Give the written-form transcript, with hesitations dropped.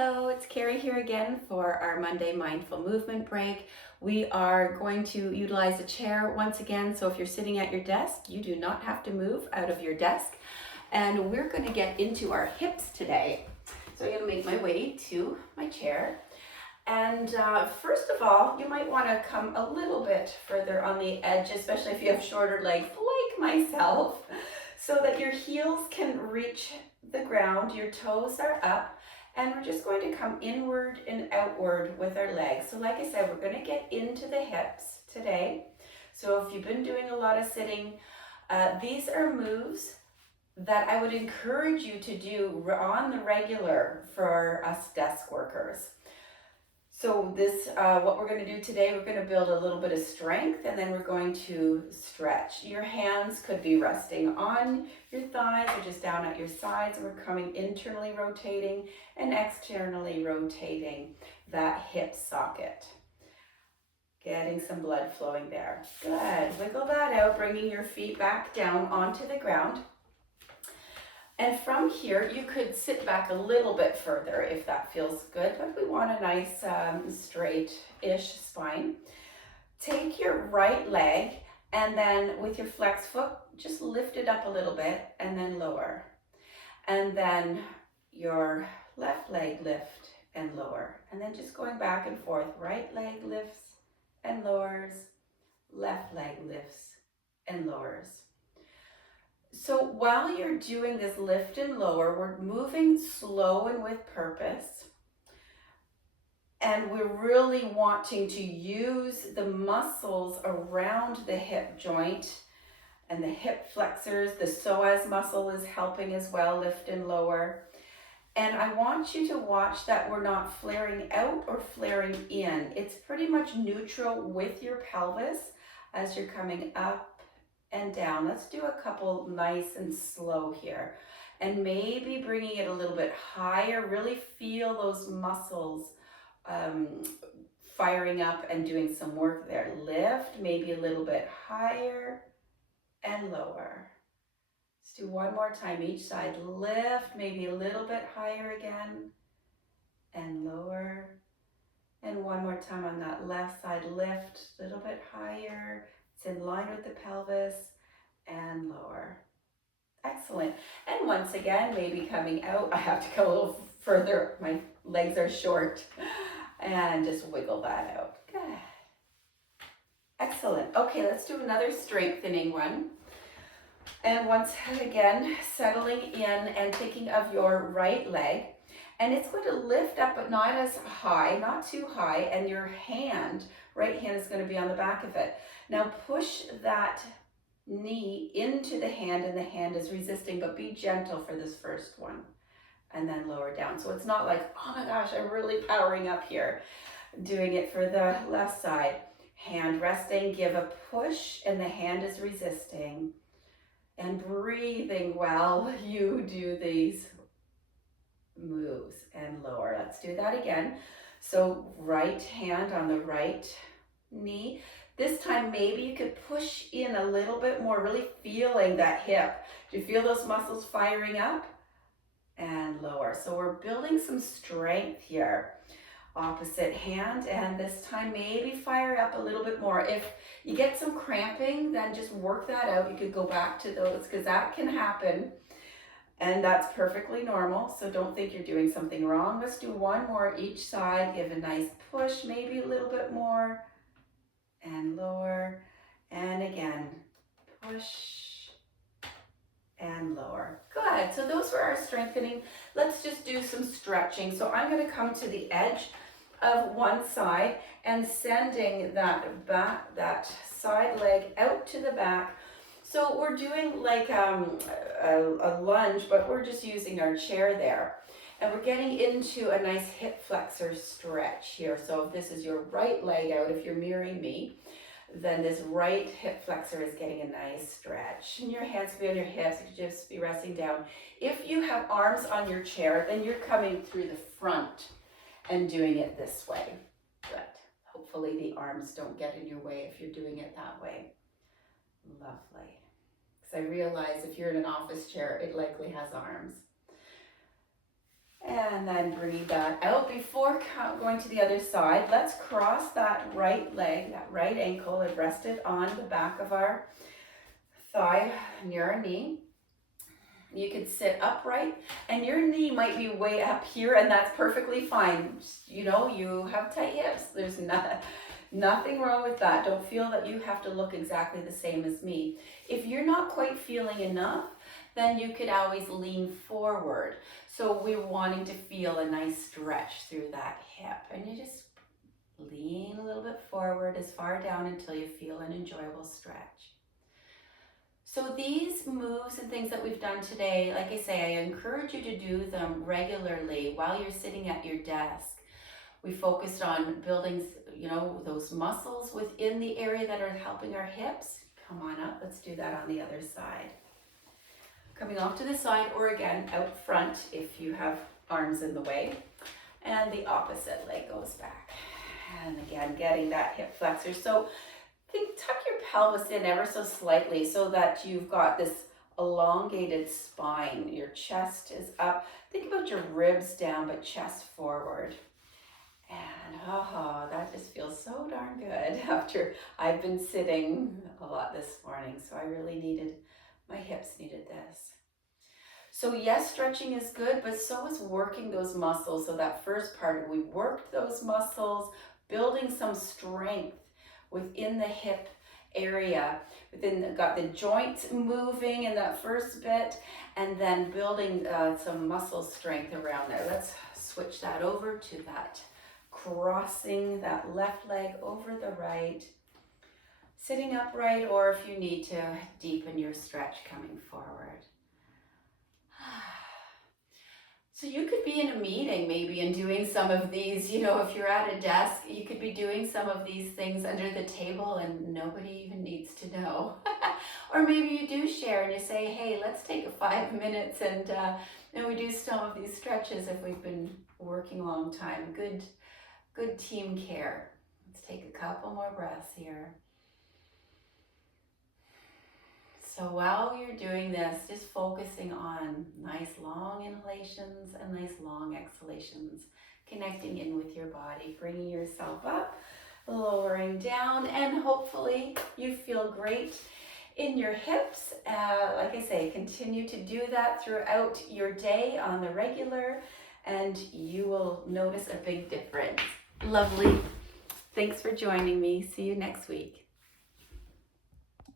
Hello, it's Carrie here again for our Monday Mindful Movement break. We are going to utilize a chair once again, so if you're sitting at your desk, you do not have to move out of your desk. And we're going to get into our hips today. So I'm going to make my way to my chair. And first of all, you might want to come a little bit further on the edge, especially if you have shorter legs like myself, so that your heels can reach the ground, your toes are up. And we're just going to come inward and outward with our legs. So like I said, we're going to get into the hips today. So if you've been doing a lot of sitting, these are moves that I would encourage you to do on the regular for us desk workers. So this, what we're going to do today, we're going to build a little bit of strength, and then we're going to stretch. Your hands could be resting on your thighs or just down at your sides, and we're coming internally rotating and externally rotating that hip socket. Getting some blood flowing there. Good. Wiggle that out, bringing your feet back down onto the ground. And from here, you could sit back a little bit further if that feels good, but we want a nice straight-ish spine. Take your right leg and then with your flex foot, just lift it up a little bit and then lower. And then your left leg lift and lower. And then just going back and forth, right leg lifts and lowers, left leg lifts and lowers. So while you're doing this lift and lower, we're moving slow and with purpose. And we're really wanting to use the muscles around the hip joint and the hip flexors. The psoas muscle is helping as well, lift and lower. And I want you to watch that we're not flaring out or flaring in. It's pretty much neutral with your pelvis as you're coming up and down. Let's do a couple nice and slow here. And maybe bringing it a little bit higher. Really feel those muscles firing up and doing some work there. Lift, maybe a little bit higher and lower. Let's do one more time each side. Lift, maybe a little bit higher again and lower. And one more time on that left side. Lift, a little bit higher. It's in line with the pelvis and lower. Excellent. And once again, maybe coming out. I have to go a little further. My legs are short. And just wiggle that out. Good. Excellent. Okay, let's do another strengthening one. And once again, settling in and thinking of your right leg. And it's going to lift up, but not as high, not too high. And your hand, right hand, is going to be on the back of it. Now push that knee into the hand, and the hand is resisting, but be gentle for this first one. And then lower down. So it's not like, oh my gosh, I'm really powering up here. Doing it for the left side. Hand resting, give a push, and the hand is resisting. And breathing while you do these moves and lower. Let's do that again. So right hand on the right knee. This time maybe you could push in a little bit more, really feeling that hip. Do you feel those muscles firing up? And lower. So we're building some strength here. Opposite hand, and this time maybe fire up a little bit more. If you get some cramping, then just work that out. You could go back to those because that can happen. And that's perfectly normal, so don't think you're doing something wrong. Let's do one more each side. Give a nice push, maybe a little bit more, and lower. And again, push and lower. Good. So those were our strengthening. Let's just do some stretching. So I'm going to come to the edge of one side and sending that back, that side leg out to the back. So we're doing like a lunge, but we're just using our chair there. And we're getting into a nice hip flexor stretch here. So if this is your right leg out, if you're mirroring me, then this right hip flexor is getting a nice stretch. And your hands can be on your hips, you can just be resting down. If you have arms on your chair, then you're coming through the front and doing it this way. Good. Hopefully the arms don't get in your way if you're doing it that way. Lovely. Because I realize if you're in an office chair, it likely has arms. And then bringing that out. Before going to the other side, let's cross that right leg, that right ankle, and rest it on the back of our thigh near our knee. You could sit upright and your knee might be way up here, and that's perfectly fine. You know, you have tight hips. There's nothing wrong with that. Don't feel that you have to look exactly the same as me. If you're not quite feeling enough, then you could always lean forward. So we're wanting to feel a nice stretch through that hip, and you just lean a little bit forward as far down until you feel an enjoyable stretch. So these moves and things that we've done today, like I say, I encourage you to do them regularly while you're sitting at your desk. We focused on building, you know, those muscles within the area that are helping our hips. Come on up, let's do that on the other side. Coming off to the side, or again, out front if you have arms in the way. And the opposite leg goes back. And again, getting that hip flexor. So tuck your pelvis in ever so slightly so that you've got this elongated spine. Your chest is up. Think about your ribs down, but chest forward. And that just feels so darn good after I've been sitting a lot this morning. So I really needed, my hips needed this. So yes, stretching is good, but so is working those muscles. So that first part, we worked those muscles, building some strength within the hip area, got the joints moving in that first bit, and then building some muscle strength around there. Let's switch that over to that crossing that left leg over the right, sitting upright, or if you need to deepen your stretch coming forward. So you could be in a meeting maybe and doing some of these, you know, if you're at a desk, you could be doing some of these things under the table and nobody even needs to know. Or maybe you do share and you say, hey, let's take 5 minutes and we do some of these stretches if we've been working a long time. Good team care. Let's take a couple more breaths here. So while you're doing this, just focusing on nice long inhalations and nice long exhalations, connecting in with your body, bringing yourself up, lowering down, and hopefully you feel great in your hips. Like I say, continue to do that throughout your day on the regular, and you will notice a big difference. Lovely. Thanks for joining me. See you next week.